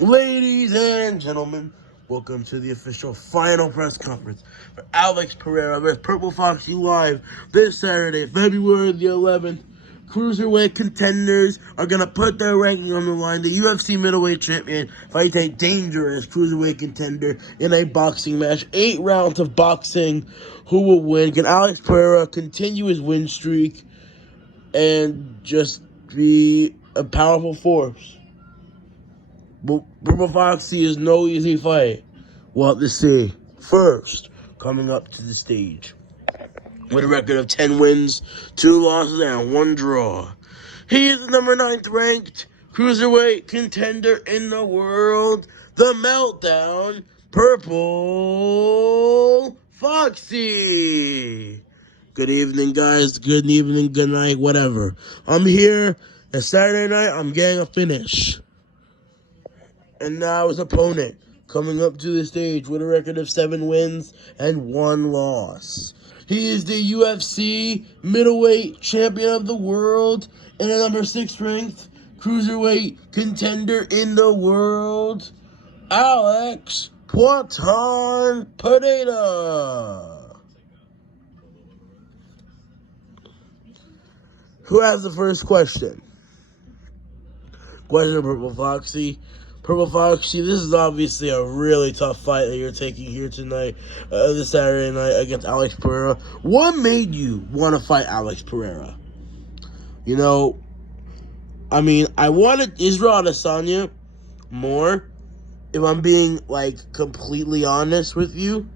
Ladies and gentlemen, welcome to the official final press conference for Alex Pereira vs. Purple Foxy Live this Saturday, February the 11th. Cruiserweight contenders are going to put their ranking on the line. The UFC middleweight champion fights a dangerous cruiserweight contender in a boxing match. 8 rounds of boxing. Who will win? Can Alex Pereira continue his win streak and just be a powerful force? But Purple Foxy is no easy fight. We'll have to see. First, coming up to the stage, with a record of 10 wins, 2 losses, and 1 draw. He is the number 9th ranked cruiserweight contender in the world. The Meltdown, Purple Foxy. Good evening, guys. Good evening, good night, whatever. I'm here, and Saturday night, I'm getting a finish. And now his opponent, coming up to the stage with a record of 7 wins and 1 loss. He is the UFC middleweight champion of the world and the number 6th ranked cruiserweight contender in the world, Alex Pereira. Who has the first question? Question of Purple Foxy. Purple Foxy, this is obviously a really tough fight that you're taking here tonight, this Saturday night against Alex Pereira. What made you want to fight Alex Pereira? You know, I mean, I wanted Israel Adesanya more, if I'm being, completely honest with you.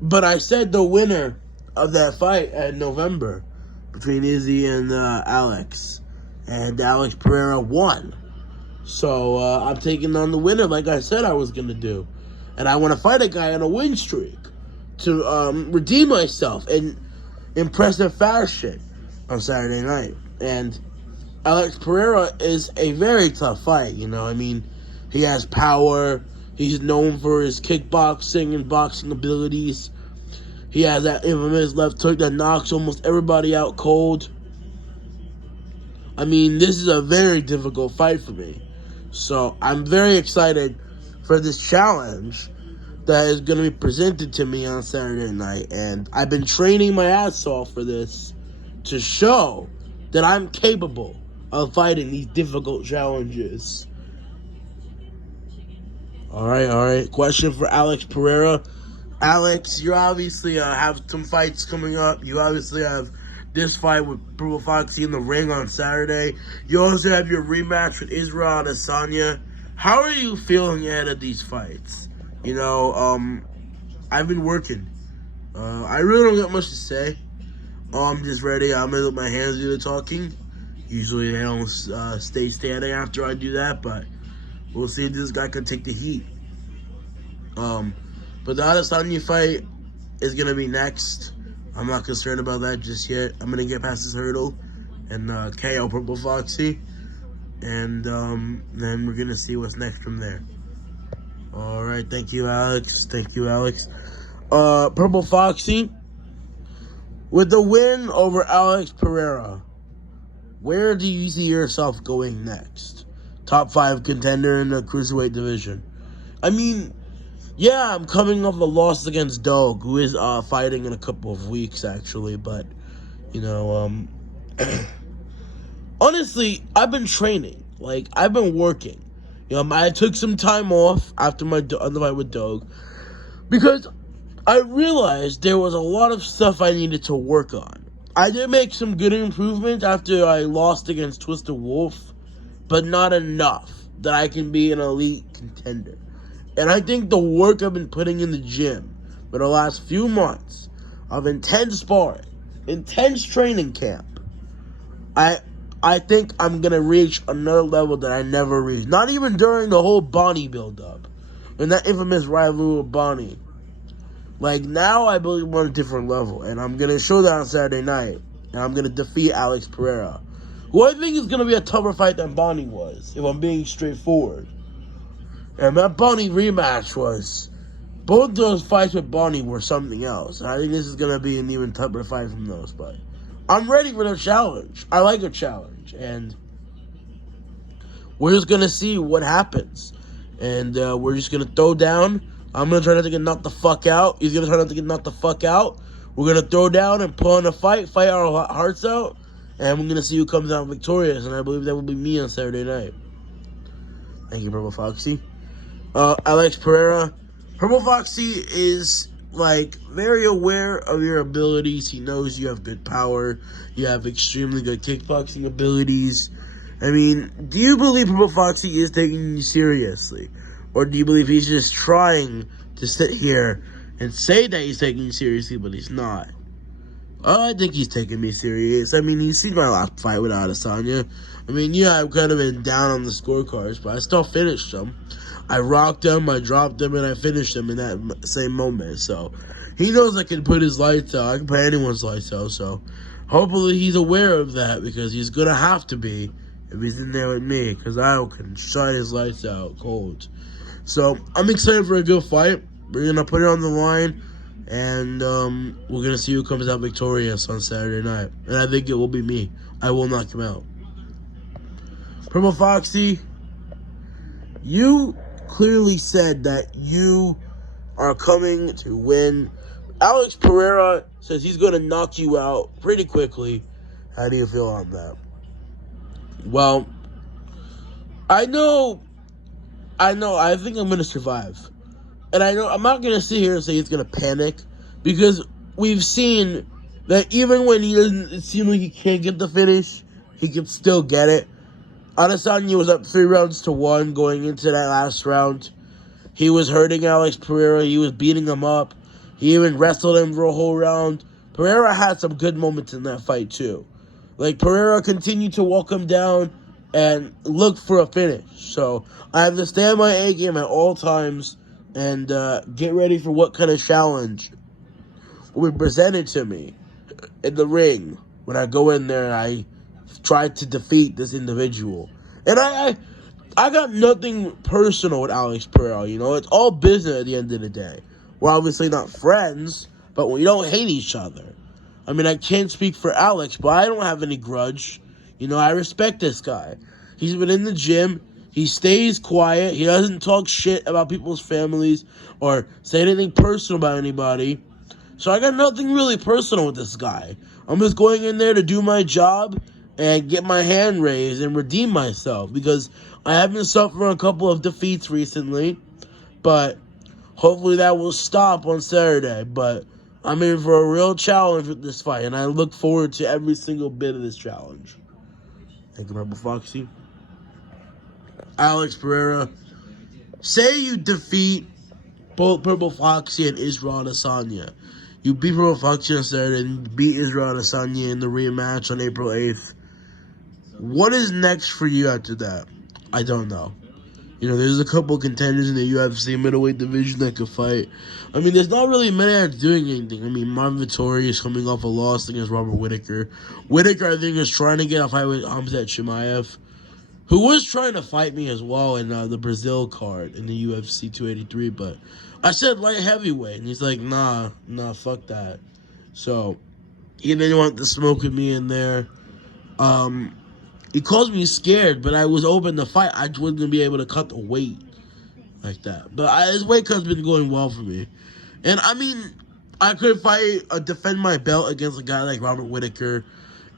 But I said the winner of that fight in November between Izzy and Alex. And Alex Pereira won. So, I'm taking on the winner like I said I was going to do. And I want to fight a guy on a win streak to redeem myself in impressive fashion on Saturday night. And Alex Pereira is a very tough fight, you know. I mean, he has power. He's known for his kickboxing and boxing abilities. He has that infamous left hook that knocks almost everybody out cold. I mean, this is a very difficult fight for me. So I'm very excited for this challenge that is going to be presented to me on Saturday night. And I've been training my ass off for this to show that I'm capable of fighting these difficult challenges. All right. Question for Alex Pereira. Alex, you obviously have some fights coming up. You obviously have this fight with Purple Foxy in the ring on Saturday. You also have your rematch with Israel Adesanya. How are you feeling ahead of these fights? You know, I've been working. I really don't got much to say. I'm just ready. I'm gonna let my hands do the talking. Usually they don't stay standing after I do that, but we'll see if this guy can take the heat. But the Adesanya fight is gonna be next. I'm not concerned about that just yet. I'm going to get past this hurdle and KO Purple Foxy. And then we're going to see what's next from there. All right. Thank you, Alex. Purple Foxy, with the win over Alex Pereira, where do you see yourself going next? Top 5 contender in the cruiserweight division. I mean, yeah, I'm coming off a loss against Doug, who is fighting in a couple of weeks, actually. But, you know, honestly, I've been training. I've been working. You know, I took some time off after my other fight with Doug because I realized there was a lot of stuff I needed to work on. I did make some good improvements after I lost against Twisted Wolf, but not enough that I can be an elite contender. And I think the work I've been putting in the gym for the last few months of intense sparring, intense training camp, I think I'm going to reach another level that I never reached. Not even during the whole Bonnie build-up and that infamous rivalry with Bonnie. Now I believe I'm on a different level. And I'm going to show that on Saturday night. And I'm going to defeat Alex Pereira, who I think is going to be a tougher fight than Bonnie was, if I'm being straightforward. And that Bonnie rematch was, both those fights with Bonnie were something else. And I think this is going to be an even tougher fight from those. But I'm ready for the challenge. I like a challenge. And we're just going to see what happens. and we're just gonna throw down. I'm gonna try not to get knocked the fuck out. He's gonna try not to get knocked the fuck out. We're gonna throw down and pull on a fight our hearts out, and we're gonna see who comes out victorious. And I believe that will be me on Saturday night. Thank you, Purple Foxy. Alex Pereira. Purple Foxy is like very aware of your abilities. He knows you have good power. You have extremely good kickboxing abilities. I mean, do you believe Purple Foxy is taking you seriously? Or do you believe he's just trying to sit here and say that he's taking you seriously, but he's not? I think he's taking me serious. I mean, he's seen my last fight with Adesanya. I mean, yeah, I've kind of been down on the scorecards, but I still finished them. I rocked him, I dropped him, and I finished him in that same moment. So, he knows I can put his lights out. I can put anyone's lights out. So, hopefully he's aware of that, because he's going to have to be if he's in there with me, because I can shine his lights out cold. So, I'm excited for a good fight. We're going to put it on the line, and we're going to see who comes out victorious on Saturday night. And I think it will be me. I will knock him out. Purple Foxy, you clearly said that you are coming to win. Alex Pereira says he's going to knock you out pretty quickly. How do you feel on that? Well, I think I'm going to survive. And I know I'm not going to sit here and say he's going to panic, because we've seen that even when he doesn't seem like he can't get the finish, he can still get it. Adesanya was up 3-1 going into that last round. He was hurting Alex Pereira. He was beating him up. He even wrestled him for a whole round. Pereira had some good moments in that fight too. Like, Pereira continued to walk him down and look for a finish. So I have to stand my A game at all times and get ready for what kind of challenge will be presented to me in the ring when I go in there and I try to defeat this individual. And I got nothing personal with Alex Pereira, you know. It's all business at the end of the day. We're obviously not friends, but we don't hate each other. I mean, I can't speak for Alex, but I don't have any grudge. You know, I respect this guy. He's been in the gym. He stays quiet. He doesn't talk shit about people's families or say anything personal about anybody. So I got nothing really personal with this guy. I'm just going in there to do my job and get my hand raised and redeem myself, because I have been suffering a couple of defeats recently, but hopefully that will stop on Saturday. But I'm in for a real challenge with this fight, and I look forward to every single bit of this challenge. Thank you, Purple Foxy. Alex Pereira, say you defeat both Purple Foxy and Israel Adesanya. You beat Purple Foxy on Saturday and beat Israel Adesanya in the rematch on April 8th. What is next for you after that? I don't know. You know, there's a couple contenders in the UFC middleweight division that could fight. I mean, there's not really many that are doing anything. I mean, Marvin Vettori is coming off a loss against Robert Whittaker. Whittaker, I think, is trying to get a fight with Khamzat Chimaev, who was trying to fight me as well in the Brazil card in the UFC 283, but I said light heavyweight, and he's like, nah, fuck that. So, he didn't want to smoke with me in there. He calls me scared, but I was open to fight. I just wasn't going to be able to cut the weight like that. But his weight cut's been going well for me. And, I mean, I could defend my belt against a guy like Robert Whittaker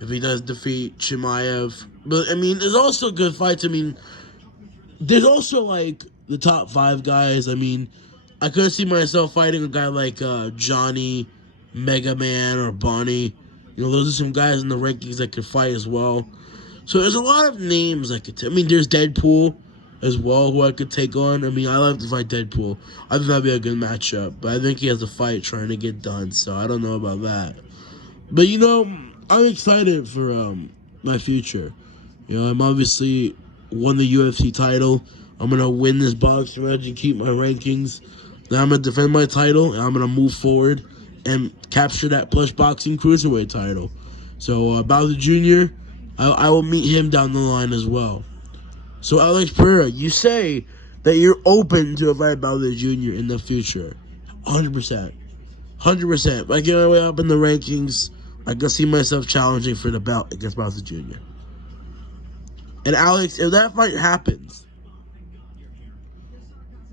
if he does defeat Chimaev. But, I mean, there's also good fights. I mean, there's also, like, the top 5 guys. I mean, I could see myself fighting a guy like Johnny, Mega Man, or Bonnie. You know, those are some guys in the rankings that could fight as well. So there's a lot of names I could take. I mean, there's Deadpool as well, who I could take on. I mean, I like to fight Deadpool. I think that'd be a good matchup. But I think he has a fight trying to get done, so I don't know about that. But, you know, I'm excited for my future. You know, I'm obviously won the UFC title. I'm going to win this boxing match and keep my rankings. Then I'm going to defend my title, and I'm going to move forward and capture that Plush Boxing Cruiserweight title. So, Bowser Jr., I will meet him down the line as well. So, Alex Pereira, you say that you're open to a fight Bowser Jr. in the future. 100%. 100%. If I get my way up in the rankings, I can see myself challenging for the belt against Bowser Jr. And Alex, if that fight happens,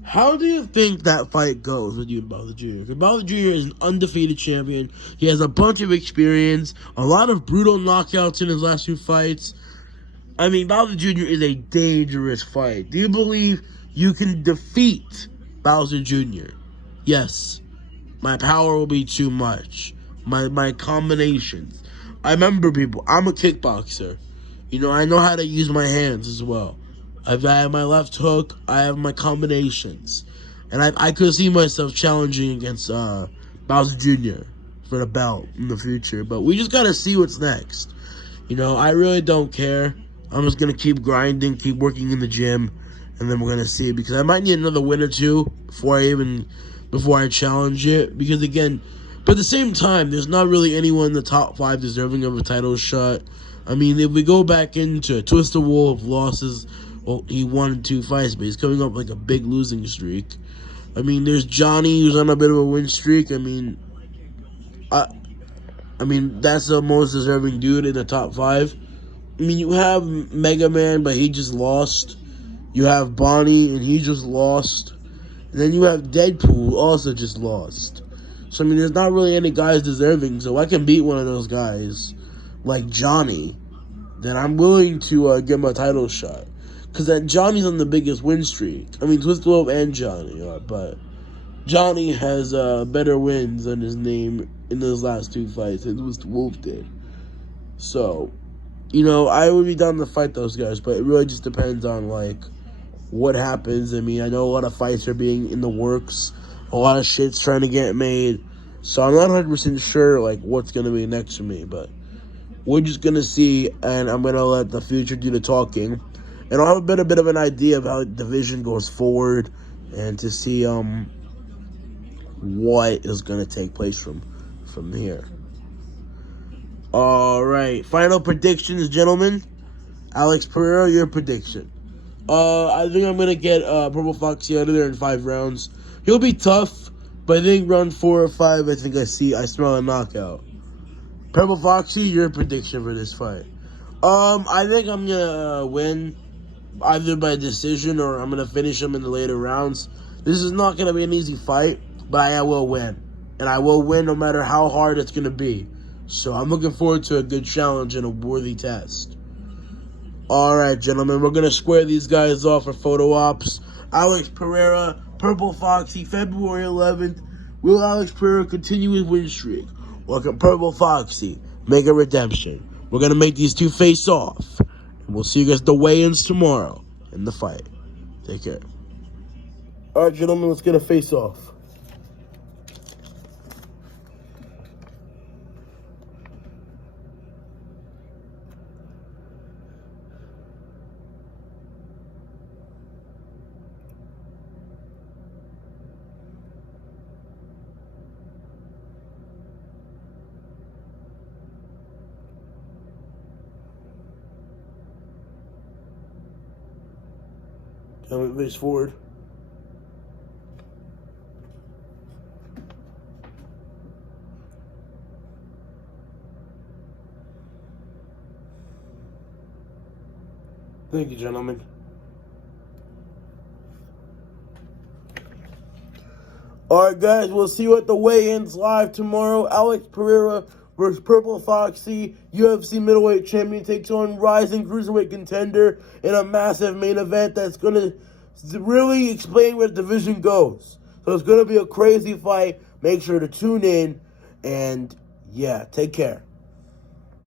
How do you think that fight goes with you and Bowser Jr.? Because Bowser Jr. is an undefeated champion. He has a bunch of experience, a lot of brutal knockouts in his last 2 fights. I mean, Bowser Jr. is a dangerous fight. Do you believe you can defeat Bowser Jr.? Yes. My power will be too much. My combinations. I remember, people, I'm a kickboxer. You know, I know how to use my hands as well. I have my left hook. I have my combinations. And I could see myself challenging against Bowser Jr. for the belt in the future. But we just got to see what's next. You know, I really don't care. I'm just going to keep grinding, keep working in the gym, and then we're going to see. Because I might need another win or two before I challenge it. Because, again, but at the same time, there's not really anyone in the top 5 deserving of a title shot. I mean, if we go back into Twister Wall of losses, well, he won 2 fights, but he's coming up like a big losing streak. I mean, there's Johnny, who's on a bit of a win streak. I mean, that's the most deserving dude in the top 5. I mean, you have Mega Man, but he just lost. You have Bonnie, and he just lost. And then you have Deadpool, who also just lost. So, I mean, there's not really any guys deserving. So I can beat one of those guys, like Johnny, then I'm willing to give him a title shot. Because that Johnny's on the biggest win streak. I mean, Twist Wolf and Johnny are, but Johnny has better wins on his name in those last 2 fights than Twist Wolf did. So, you know, I would be down to fight those guys, but it really just depends on, like, what happens. I mean, I know a lot of fights are being in the works. A lot of shit's trying to get made. So I'm not 100% sure, like, what's going to be next for me, but we're just going to see, and I'm going to let the future do the talking. And I'll have a bit of an idea of how the division goes forward and to see what is going to take place from here. All right. Final predictions, gentlemen. Alex Pereira, your prediction. I think I'm going to get Purple Foxy out of there in 5 rounds. He'll be tough, but I think round 4 or 5, I smell a knockout. Purple Foxy, your prediction for this fight. I think I'm going to win either by decision or I'm going to finish him in the later rounds. This is not going to be an easy fight, but I will win. And I will win no matter how hard it's going to be. So I'm looking forward to a good challenge and a worthy test. Alright, gentlemen, we're going to square these guys off for photo ops. Alex Pereira, Purple Foxy, February 11th. Will Alex Pereira continue his win streak? Or can Purple Foxy make a redemption? We're going to make these 2 face off. And we'll see you guys at the weigh-ins tomorrow in the fight. Take care. Alright, gentlemen, let's get a face off. Come face forward. Thank you, gentlemen. Alright, guys, we'll see you at the weigh-ins live tomorrow. Alex Pereira versus Purple Foxy. UFC middleweight champion takes on rising cruiserweight contender in a massive main event that's going to really explain where the division goes. So it's going to be a crazy fight. Make sure to tune in. And, yeah, take care.